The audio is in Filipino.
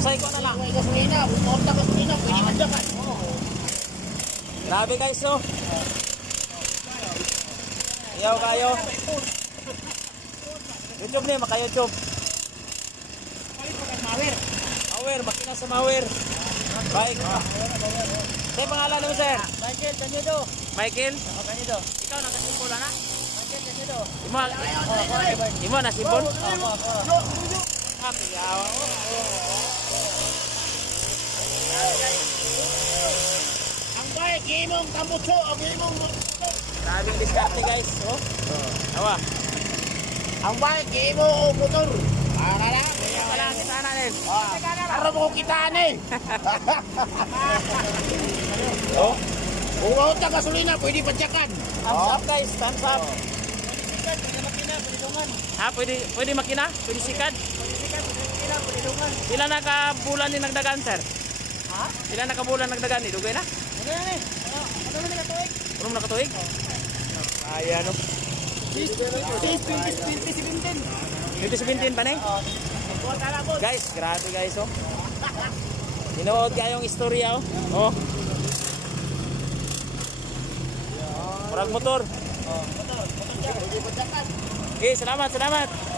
Say ko na lang. May gasolina, pumunta gasolina, pwede madyakan. Grabe guys, no? Iyaw kayo. YouTube niya, maka-YouTube. Mawer, makina sa Mawer. Baik. Say pangalan mo, sir? Michael, Tanyedo. Michael? Tanyedo. Ikaw nakasimbola na? Michael, Tanyedo. Imo na simbol? Ah, iyaw. Ang bike, imong tambutso, ang imong Grabing diskarte guys. Oh. Awa. ang bike, imong motor. Para na. Wala kita na din. Para mo kitaan eh. Oh. Kung pumunta gasolina, pwede padyakan. Thumbs up guys, thumbs up. Ha, pwede makina? Pwede sikad? Pila na ka bulan ni nagdagan, sir? Ha? Pila na ka bulan nagdagan ni? Dugay na? Ano na nakatuig? Anong nakatuig? Ayan o. 2017 pa na eh? Guys, grabe guys oh. Hinood kayong istorya oh. Oh. Murag motor. Motor. Pwede padyakan. Okay, salamat.